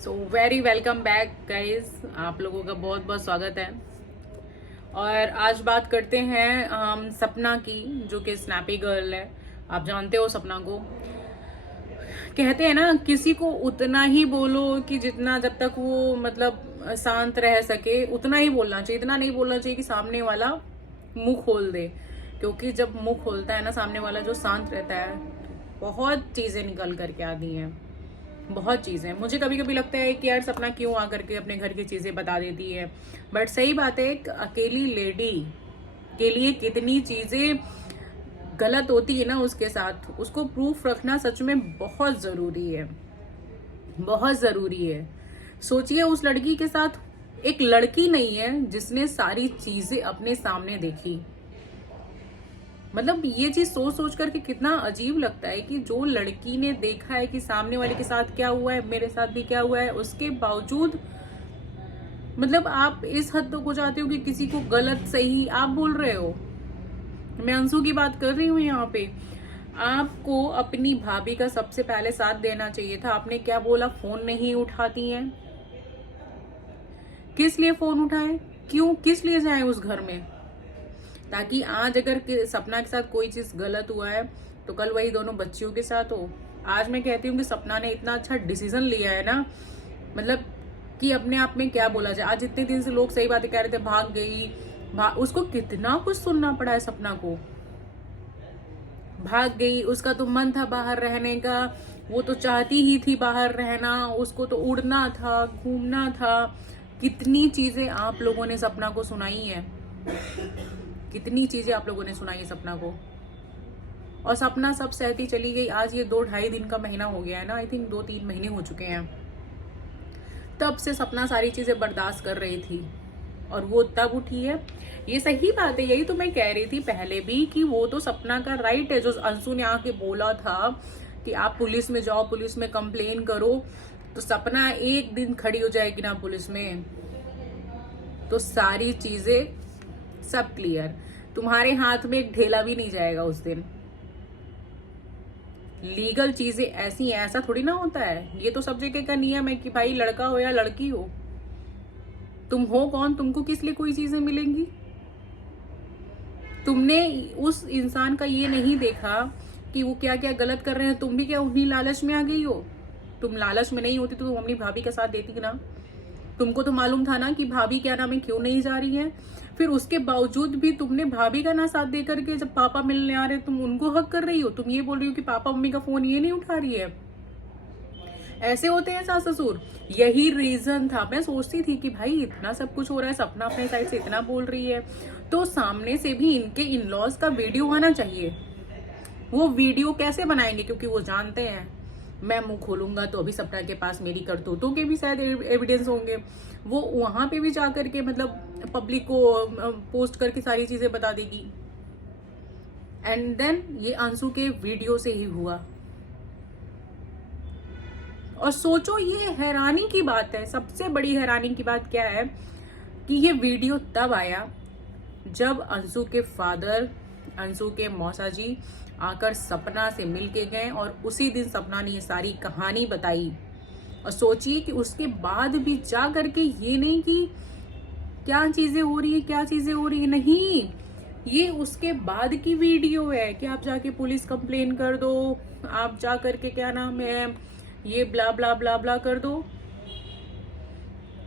So very welcome back guys, आप लोगों का बहुत बहुत स्वागत है। और आज बात करते हैं हम सपना की, जो कि स्नैपी गर्ल है। आप जानते हो सपना को। कहते हैं ना, किसी को उतना ही बोलो कि जितना, जब तक वो मतलब शांत रह सके उतना ही बोलना चाहिए। इतना नहीं बोलना चाहिए कि सामने वाला मुंह खोल दे, क्योंकि जब मुंह खोलता है ना सामने वाला जो शांत रहता है, बहुत चीजें निकल करके आती हैं। बहुत चीजें मुझे कभी कभी लगता है कि यार सपना क्यों आकर के अपने घर की चीजें बता देती है। बट सही बात है, एक अकेली लेडी के लिए कितनी चीजें गलत होती है ना उसके साथ, उसको प्रूफ रखना सच में बहुत जरूरी है। बहुत जरूरी है। सोचिए, उस लड़की के साथ एक लड़की नहीं है जिसने सारी चीजें अपने सामने देखी। मतलब ये चीज सोच सोच करके कितना अजीब लगता है कि जो लड़की ने देखा है कि सामने वाले के साथ क्या हुआ है, मेरे साथ भी क्या हुआ है, उसके बावजूद मतलब आप इस हद तक हो जाते हो कि किसी को गलत सही आप बोल रहे हो। मैं अंशु की बात कर रही हूँ यहाँ पे। आपको अपनी भाभी का सबसे पहले साथ देना चाहिए था। आपने क्या बोला, फोन नहीं उठाती हैं। किस लिए फोन उठाएं, क्यों, किस लिए जाएं उस घर में? ताकि आज अगर सपना के साथ कोई चीज गलत हुआ है तो कल वही दोनों बच्चियों के साथ हो। आज मैं कहती हूँ कि सपना ने इतना अच्छा डिसीजन लिया है ना, मतलब कि अपने आप में क्या बोला जाए। आज इतने दिन से लोग सही बातें कह रहे थे, भाग गई, उसको कितना कुछ सुनना पड़ा है सपना को। भाग गई, उसका तो मन था बाहर रहने का, वो तो चाहती ही थी बाहर रहना, उसको तो उड़ना था, घूमना था। कितनी चीजें आप लोगों ने सपना को सुनाई है, कितनी चीजें आप लोगों ने सुनाई है सपना को। और सपना सब सहती चली गई। आज ये 2-2.5 दिन का महीना हो गया है ना, आई थिंक 2-3 महीने हो चुके हैं। तब से सपना सारी चीजें बर्दाश्त कर रही थी और वो तब उठी है। ये सही बात है, यही तो मैं कह रही थी पहले भी कि वो तो सपना का राइट है। जो अंशु ने आके बोला था कि आप पुलिस में जाओ, पुलिस में कंप्लेन करो, तो सपना एक दिन खड़ी हो जाएगी ना पुलिस में, तो सारी चीजें सब क्लियर। तुम्हारे हाथ में एक ढेला भी नहीं जाएगा उस दिन। लीगल चीजें ऐसी हैं, ऐसा थोड़ी ना होता है। ये तो सब जगह का नियम है कि भाई लड़का हो या लड़की हो, तुम हो कौन, तुमको किस लिए कोई चीजें मिलेंगी। तुमने उस इंसान का ये नहीं देखा कि वो क्या क्या गलत कर रहे हैं। तुम भी क्या उन्हीं लालच में आ गई हो? तुम लालच में नहीं होती तो तुम अपनी भाभी का साथ देती ना। तुमको तो मालूम था ना कि भाभी क्या नाम है क्यों नहीं जा रही है। फिर उसके बावजूद भी तुमने भाभी का ना साथ दे करके जब पापा मिलने आ रहे तुम उनको हक कर रही हो। तुम ये बोल रही हो कि पापा मम्मी का फोन ये नहीं उठा रही है। ऐसे होते हैं सास ससुर। यही रीजन था। मैं सोचती थी कि भाई इतना सब कुछ हो रहा है, सपना अपने साइड से इतना बोल रही है, तो सामने से भी इनके इन लॉज का वीडियो आना चाहिए। वो वीडियो कैसे बनाएंगे, क्योंकि वो जानते हैं मैं मुंह खोलूंगा तो अभी सपना के पास मेरी करतूतों के भी शायद एविडेंस होंगे। वो वहां पे भी जा करके मतलब पब्लिक को पोस्ट करके सारी चीजें बता देगी। एंड देन ये अंशु के वीडियो से ही हुआ। और सोचो, ये हैरानी की बात है, सबसे बड़ी हैरानी की बात क्या है कि ये वीडियो तब आया जब अंशु के फादर, अंशु के मौसा जी आकर सपना से मिल के गए और उसी दिन सपना ने ये सारी कहानी बताई। और सोचिए कि उसके बाद भी जा करके ये नहीं कि क्या चीजें हो रही है, क्या चीजें हो रही है, नहीं, ये उसके बाद की वीडियो है कि आप जाके पुलिस कंप्लेन कर दो, आप जा करके क्या नाम है ये ब्ला ब्ला ब्ला ब्ला कर दो।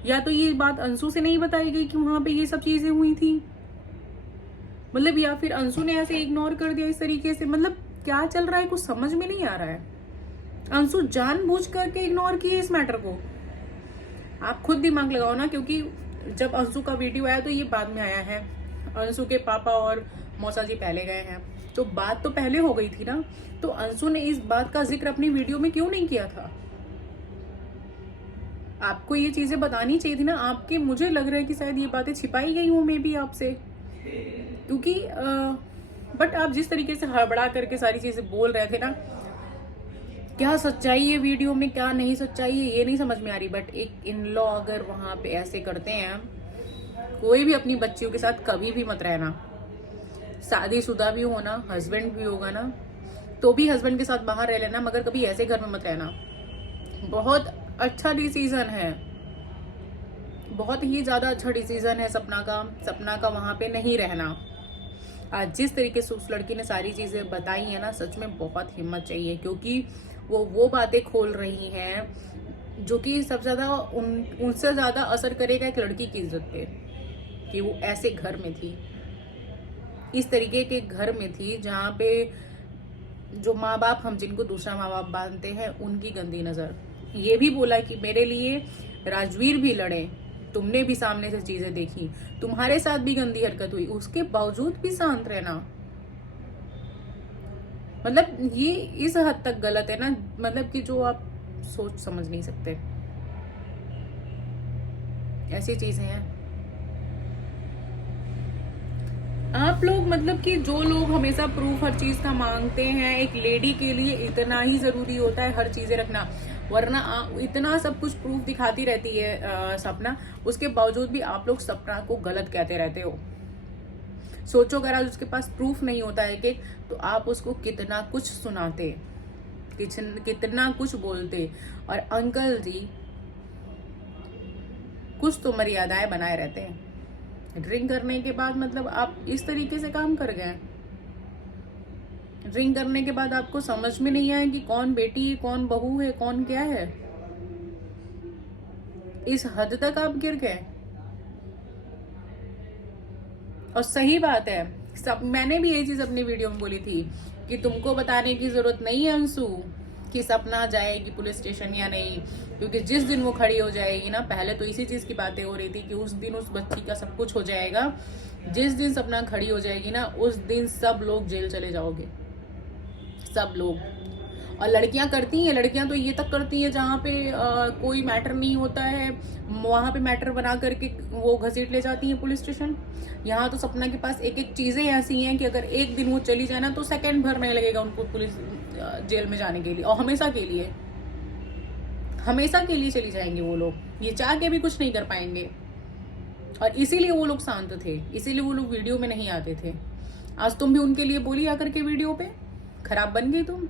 या तो ये बात अंशु से नहीं बताई गई कि वहां पे ये सब चीजें हुई थी, मतलब, या फिर अंशु ने ऐसे इग्नोर कर दिया इस तरीके से। मतलब क्या चल रहा है, कुछ समझ में नहीं आ रहा है। अंशु जानबूझ करके इग्नोर किए इस मैटर को। आप खुद दिमाग लगाओ ना, क्योंकि जब अंशु का वीडियो आया तो ये बाद में आया है। अंशु के पापा और मौसा जी पहले गए हैं, तो बात तो पहले हो गई थी ना। तो अंशु ने इस बात का जिक्र अपनी वीडियो में क्यों नहीं किया था? आपको ये चीजें बतानी चाहिए थी ना। आपके, मुझे लग रहा है कि शायद ये बातें छिपाई गई हो मे बी आपसे, क्योंकि बट आप जिस तरीके से हड़बड़ा करके सारी चीजें बोल रहे थे ना, क्या सच्चाई है वीडियो में, क्या नहीं सच्चाई है, ये नहीं समझ में आ रही। बट एक इन लॉ अगर वहां पे ऐसे करते हैं, कोई भी अपनी बच्चियों के साथ कभी भी मत रहना। शादीशुदा भी होना, हस्बैंड भी होगा ना, तो भी हस्बैंड के साथ बाहर रह लेना, मगर कभी ऐसे घर में मत रहना। बहुत अच्छा डिसीजन है, बहुत ही ज्यादा अच्छा डिसीजन है सपना का वहां पे नहीं रहना। आज जिस तरीके से उस लड़की ने सारी चीजें बताई है ना, सच में बहुत हिम्मत चाहिए, क्योंकि वो बातें खोल रही हैं जो कि सबसे ज्यादा उनसे ज्यादा असर करेगा एक लड़की की इज्जत पे, कि वो ऐसे घर में थी, इस तरीके के घर में थी जहाँ पे जो माँ बाप, हम जिनको दूसरा माँ बाप मानते हैं, उनकी गंदी नजर। ये भी बोला कि मेरे लिए राजवीर भी लड़े, तुमने भी सामने से चीजें देखी, तुम्हारे साथ भी गंदी हरकत हुई, उसके बावजूद भी शांत रहना, मतलब ये इस हद तक गलत है ना, मतलब कि जो आप सोच समझ नहीं सकते, ऐसी चीजें हैं। आप लोग, मतलब कि जो लोग हमेशा प्रूफ हर चीज का मांगते हैं, एक लेडी के लिए इतना ही जरूरी होता है हर चीजें रखना, वरना इतना सब कुछ प्रूफ दिखाती रहती है सपना, उसके बावजूद भी आप लोग सपना को गलत कहते रहते हो। सोचो अगर आज उसके पास प्रूफ नहीं होता है कि, तो आप उसको कितना कुछ सुनाते, कितना कुछ बोलते। और अंकल जी, कुछ तो मर्यादाएं बनाए रहते हैं। ड्रिंक करने के बाद मतलब आप इस तरीके से काम कर गए। ड्रिंक करने के बाद आपको समझ में नहीं आया कि कौन बेटी है, कौन बहू है, कौन क्या है, इस हद तक आप गिर गए। और सही बात है, मैंने भी ये चीज अपनी वीडियो में बोली थी कि तुमको बताने की जरूरत नहीं है अंशु कि सपना जाएगी पुलिस स्टेशन या नहीं, क्योंकि जिस दिन वो खड़ी हो जाएगी ना, पहले तो इसी चीज की बातें हो रही थी कि उस दिन उस बच्ची का सब कुछ हो जाएगा। जिस दिन सपना खड़ी हो जाएगी ना, उस दिन सब लोग जेल चले जाओगे, सब लोग। और लड़कियां करती हैं, लड़कियां तो ये तक करती हैं जहाँ पे कोई मैटर नहीं होता है, वहां पे मैटर बना करके वो घसीट ले जाती हैं पुलिस स्टेशन। यहाँ तो सपना के पास एक एक चीजें ऐसी हैं कि अगर एक दिन वो चली जाए ना, तो सेकंड भर नहीं लगेगा उनको पुलिस जेल में जाने के लिए, और हमेशा के लिए चली जाएंगे वो लोग, ये चाह के भी कुछ नहीं कर पाएंगे। और इसीलिए वो लोग शांत थे, इसीलिए वो लोग वीडियो में नहीं आते थे। आज तुम भी उनके लिए बोली आकर के वीडियो पे, खराब बन गई तुम।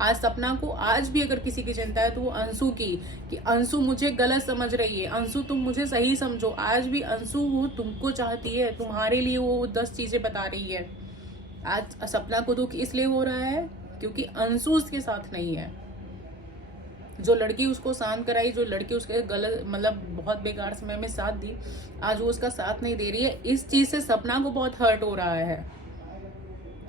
आज सपना को आज भी अगर किसी की चिंता है तो वो अंशु की, कि अंशु मुझे गलत समझ रही है, अंशु तुम मुझे सही समझो। आज भी अंशु वो तुमको चाहती है, तुम्हारे लिए वो 10 चीजें बता रही है। आज सपना को दुख इसलिए हो रहा है क्योंकि अंशु उसके साथ नहीं है। जो लड़की उसको शांत कराई, जो लड़की उसके गलत मतलब बहुत बेकार समय में साथ दी, आज वो उसका साथ नहीं दे रही है। इस चीज से सपना को बहुत हर्ट हो रहा है।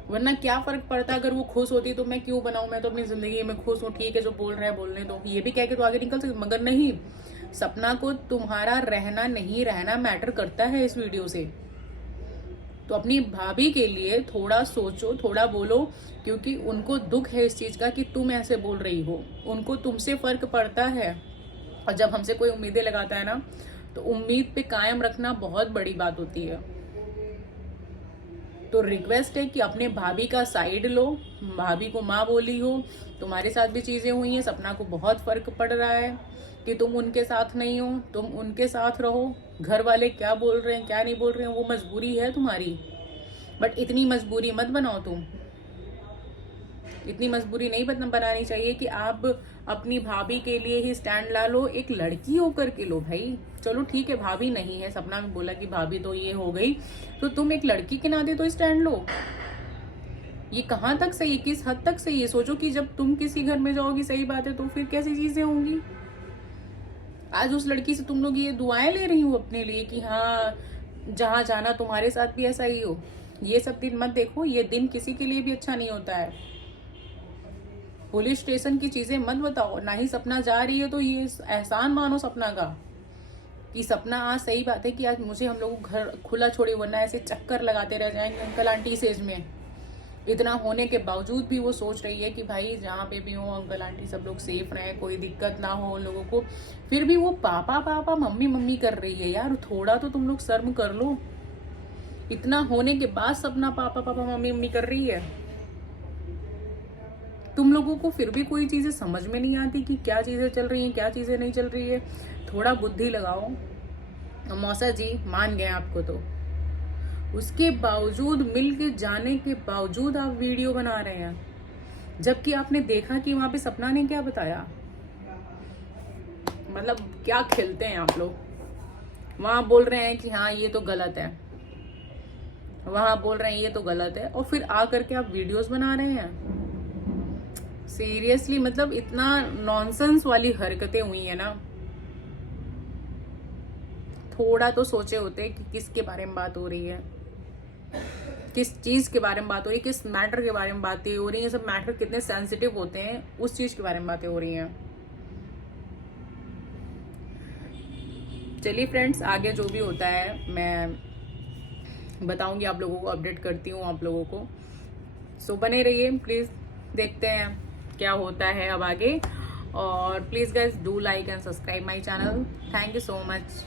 वरना क्या फर्क पड़ता, अगर वो खुश होती तो मैं क्यों बनाऊं, मैं तो अपनी जिंदगी में खुश हूँ, ठीक है जो बोल रहे हैं बोलने दो, ये भी कह के तो आगे निकल सकते। मगर नहीं, सपना को तुम्हारा रहना नहीं रहना मैटर करता है इस वीडियो से। तो अपनी भाभी के लिए थोड़ा सोचो, थोड़ा बोलो, क्योंकि उनको दुख है इस चीज का कि तुम ऐसे बोल रही हो, उनको तुमसे फर्क पड़ता है। और जब हमसे कोई उम्मीदें लगाता है ना, तो उम्मीद पे कायम रखना बहुत बड़ी बात होती है। तो रिक्वेस्ट है कि अपने भाभी का साइड लो, भाभी को माँ बोली हो, तुम्हारे साथ भी चीजें हुई हैं, सपना को बहुत फर्क पड़ रहा है कि तुम उनके साथ नहीं हो, तुम उनके साथ रहो। घर वाले क्या बोल रहे हैं क्या नहीं बोल रहे हैं, वो मजबूरी है तुम्हारी, बट इतनी मजबूरी मत बनाओ तुम। इतनी मजबूरी नहीं बनानी चाहिए कि आप अपनी भाभी के लिए ही स्टैंड ला लो, एक लड़की होकर के लो भाई। चलो ठीक है, भाभी नहीं है, सपना में बोला कि भाभी तो ये हो गई, तो तुम एक लड़की के नाते तो स्टैंड लो। ये कहाँ तक सही है, किस हद तक सही है? सोचो कि जब तुम किसी घर में जाओगी, सही बात है, तो फिर कैसी चीजें होंगी। आज उस लड़की से तुम लोग ये दुआएं ले रही हो अपने लिए कि हाँ जहाँ जाना तुम्हारे साथ भी ऐसा ही हो। ये सब दिन मत देखो, ये दिन किसी के लिए भी अच्छा नहीं होता है। पुलिस स्टेशन की चीजें मत बताओ, ना ही सपना जा रही है तो ये एहसान मानो सपना का कि सपना आज, सही बात है कि आज मुझे हम लोग घर खुला छोड़े, वरना ऐसे चक्कर लगाते रह जाएंगे अंकल आंटी सेज में। इतना होने के बावजूद भी वो सोच रही है कि भाई जहाँ पे भी हो अंकल आंटी सब लोग सेफ रहे, कोई दिक्कत ना हो उन लोगों को। फिर भी वो पापा पापा मम्मी मम्मी कर रही है। यार थोड़ा तो तुम लोग शर्म कर लो। इतना होने के बाद सपना पापा पापा मम्मी मम्मी कर रही है। तुम लोगों को फिर भी कोई चीजें समझ में नहीं आती कि क्या चीजें चल रही हैं, क्या चीजें नहीं चल रही है। थोड़ा बुद्धि लगाओ। मौसा जी मान गए आपको, तो उसके बावजूद, मिल के जाने के बावजूद आप वीडियो बना रहे हैं, जबकि आपने देखा कि वहां पे सपना ने क्या बताया। मतलब क्या खिलते हैं आप लोग। वहां बोल रहे हैं कि हाँ ये तो गलत है, वहां बोल रहे हैं ये तो गलत है, और फिर आकर के आप वीडियोस बना रहे हैं। सीरियसली मतलब इतना नॉनसेंस वाली हरकतें हुई है ना। थोड़ा तो सोचे होते कि किसके बारे में बात हो रही है, किस चीज के बारे में बात हो रही है, किस मैटर के बारे में बातें हो रही है। ये सब मैटर कितने सेंसिटिव होते हैं, उस चीज के बारे में बातें हो रही हैं। चलिए फ्रेंड्स, आगे जो भी होता है मैं बताऊंगी आप लोगों को, अपडेट करती हूँ आप लोगों को। सो बने रहिए प्लीज, देखते हैं क्या होता है अब आगे। और please guys do like and subscribe my channel. Thank you so much.